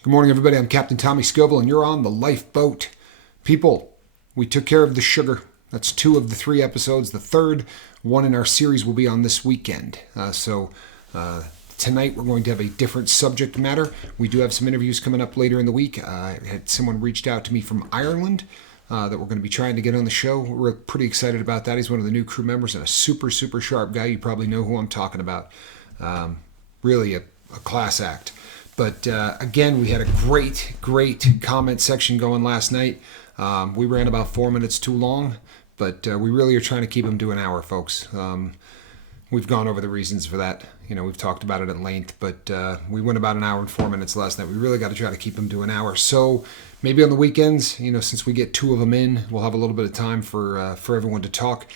Good morning, everybody. I'm Captain Tommy Scoble, and you're on the lifeboat. People, we took care of the sugar. That's 2 of the 3 episodes. The third one in our series will be on this weekend. Tonight we're going to have a different subject matter. We do have some interviews coming up later in the week. I had someone reached out to me from Ireland that we're going to be trying to get on the show. We're pretty excited about that. He's one of the new crew members and a super, super sharp guy. You probably know who I'm talking about. Really a class act. But again, we had a great comment section going last night. We ran about 4 minutes too long, but we really are trying to keep them to an hour, folks. We've gone over the reasons for that. You know, we've talked about it at length, but we went about an hour and 4 minutes last night. We really got to try to keep them to an hour. So maybe on the weekends, you know, since we get 2 of them in, we'll have a little bit of time for everyone to talk.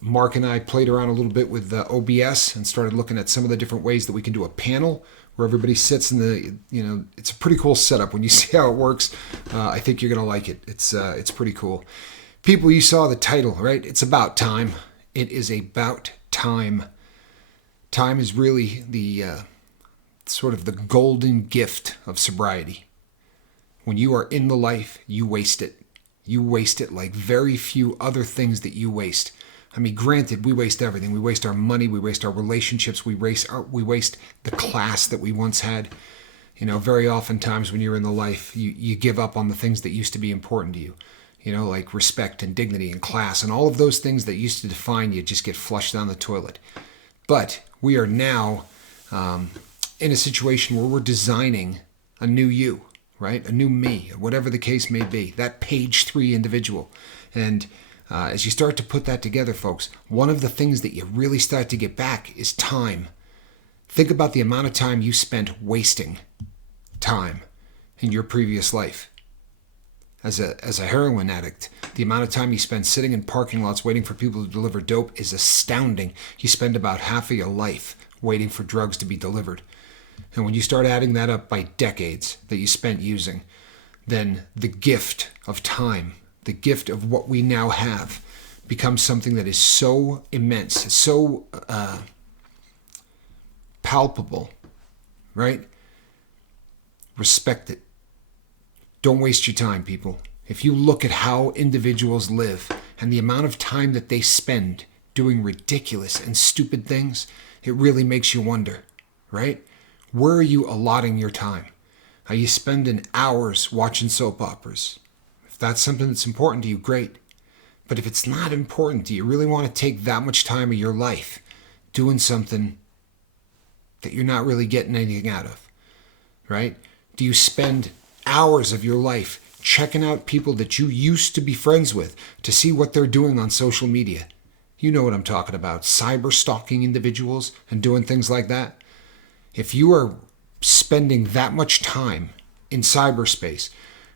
Mark and I played around a little bit with OBS and started looking at some of the different ways that we can do a panel where everybody sits in the, you know, it's a pretty cool setup. When you see how it works, I think you're going to like it. It's pretty cool. People, you saw the title, right? It's about time. It is about time. Time is really the sort of the golden gift of sobriety. When you are in the life, you waste it. You waste it like very few other things that you waste. I mean, granted, we waste everything. We waste our money. We waste our relationships. We waste the class that we once had. You know, very oftentimes when you're in the life, you give up on the things that used to be important to you. You know, like respect and dignity and class and all of those things that used to define you just get flushed down the toilet. But we are now in a situation where we're designing a new you, right? A new me, whatever the case may be. That page 3 individual. And as you start to put that together, folks, one of the things that you really start to get back is time. Think about the amount of time you spent wasting time in your previous life. As a heroin addict, the amount of time you spend sitting in parking lots waiting for people to deliver dope is astounding. You spend about half of your life waiting for drugs to be delivered. And when you start adding that up by decades that you spent using, then the gift of time, the gift of what we now have, becomes something that is so immense, so palpable, right? Respect it. Don't waste your time, people. If you look at how individuals live and the amount of time that they spend doing ridiculous and stupid things, it really makes you wonder, right? Where are you allotting your time? Are you spending hours watching soap operas? If that's something that's important to you, great. But if it's not important, do you really want to take that much time of your life doing something that you're not really getting anything out of, right? Do you spend hours of your life checking out people that you used to be friends with to see what they're doing on social media? You know what I'm talking about. Cyberstalking individuals and doing things like that. If you are spending that much time in cyberspace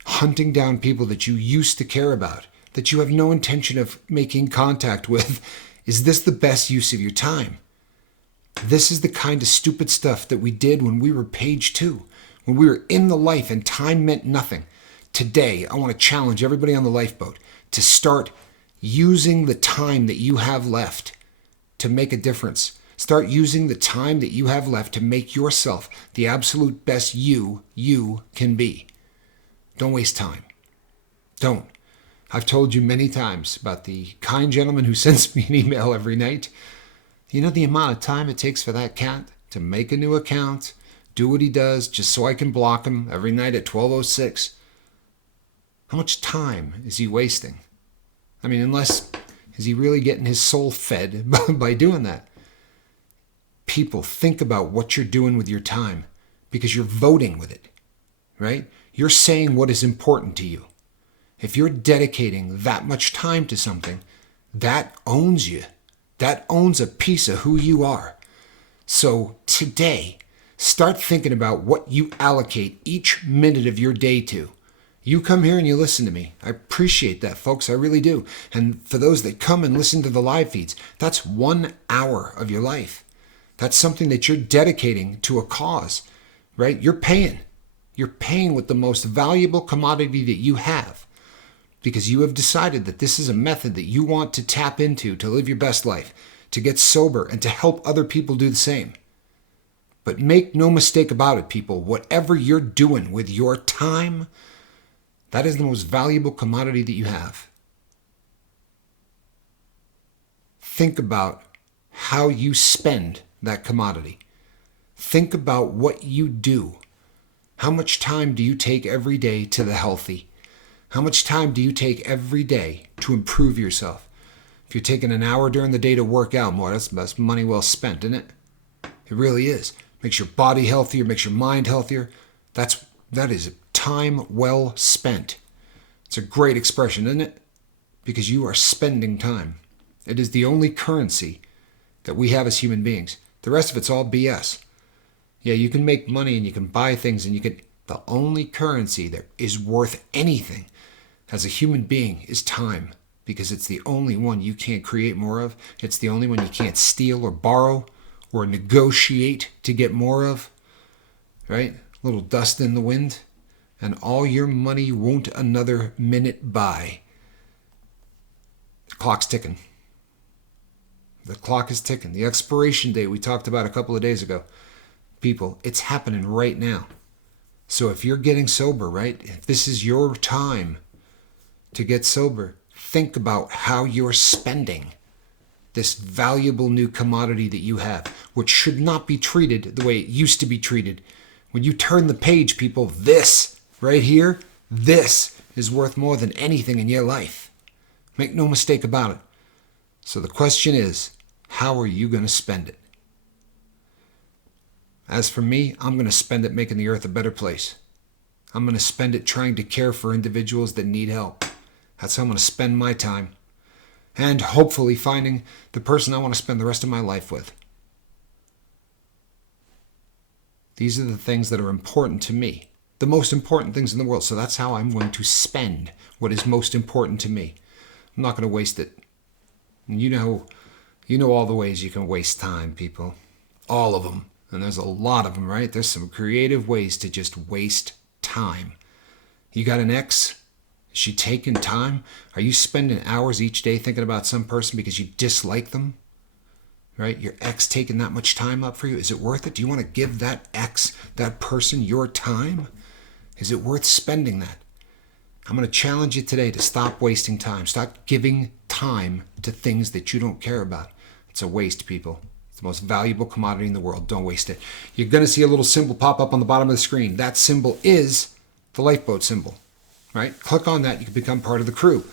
hunting down people that you used to care about, that you have no intention of making contact with, is this the best use of your time? This is the kind of stupid stuff that we did when we were page 2, when we were in the life and time meant nothing. Today, I want to challenge everybody on the lifeboat to start using the time that you have left to make a difference. Start using the time that you have left to make yourself the absolute best you can be. Don't waste time. Don't. I've told you many times about the kind gentleman who sends me an email every night. You know the amount of time it takes for that cat to make a new account, do what he does just so I can block him every night at 12:06? How much time is he wasting? I mean, is he really getting his soul fed by doing that? People, think about what you're doing with your time because you're voting with it, right? You're saying what is important to you. If you're dedicating that much time to something, that owns you. That owns a piece of who you are. So today, start thinking about what you allocate each minute of your day to. You come here and you listen to me. I appreciate that, folks. I really do. And for those that come and listen to the live feeds, that's 1 hour of your life. That's something that you're dedicating to a cause, right? You're paying. You're paying with the most valuable commodity that you have because you have decided that this is a method that you want to tap into to live your best life, to get sober, and to help other people do the same. But make no mistake about it, people. Whatever you're doing with your time, that is the most valuable commodity that you have. Think about how you spend that commodity. Think about what you do. How much time do you take every day to the healthy? How much time do you take every day to improve yourself? If you're taking an hour during the day to work out more, that's money well spent, isn't it? It really is. Makes your body healthier, makes your mind healthier. That is time well spent. It's a great expression, isn't it? Because you are spending time. It is the only currency that we have as human beings. The rest of it's all BS. Yeah, you can make money and you can buy things and the only currency that is worth anything as a human being is time, because it's the only one you can't create more of. It's the only one you can't steal or borrow or negotiate to get more of, right? A little dust in the wind, and all your money won't another minute buy. The clock's ticking. The clock is ticking. The expiration date we talked about a couple of days ago. People, it's happening right now. So if you're getting sober, right? If this is your time to get sober, think about how you're spending this valuable new commodity that you have, which should not be treated the way it used to be treated. When you turn the page, people, this right here, this is worth more than anything in your life. Make no mistake about it. So the question is, how are you going to spend it? As for me, I'm going to spend it making the earth a better place. I'm going to spend it trying to care for individuals that need help. That's how I'm going to spend my time. And hopefully finding the person I want to spend the rest of my life with. These are the things that are important to me. The most important things in the world. So that's how I'm going to spend what is most important to me. I'm not going to waste it. And you know all the ways you can waste time, people. All of them. And there's a lot of them, right? There's some creative ways to just waste time. You got an ex? Is she taking time? Are you spending hours each day thinking about some person because you dislike them? Right? Your ex taking that much time up for you? Is it worth it? Do you want to give that ex, that person, your time? Is it worth spending that? I'm going to challenge you today to stop wasting time. Stop giving time to things that you don't care about. It's a waste, people. The most valuable commodity in the world. Don't waste it. You're going to see a little symbol pop up on the bottom of the screen. That symbol is the lifeboat symbol, right? Click on that. You can become part of the crew.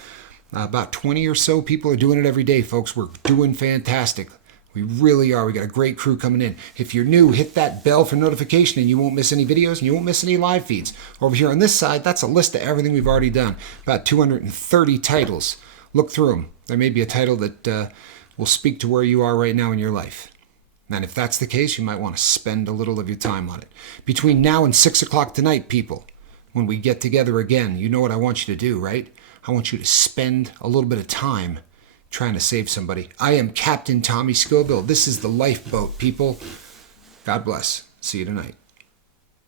About 20 or so people are doing it every day, folks. We're doing fantastic. We really are. We got a great crew coming in. If you're new, hit that bell for notification and you won't miss any videos and you won't miss any live feeds. Over here on this side, that's a list of everything we've already done. About 230 titles. Look through them. There may be a title that will speak to where you are right now in your life. And if that's the case, you might want to spend a little of your time on it. Between now and 6 o'clock tonight, people, when we get together again, you know what I want you to do, right? I want you to spend a little bit of time trying to save somebody. I am Captain Tommy Scoville. This is the lifeboat, people. God bless. See you tonight.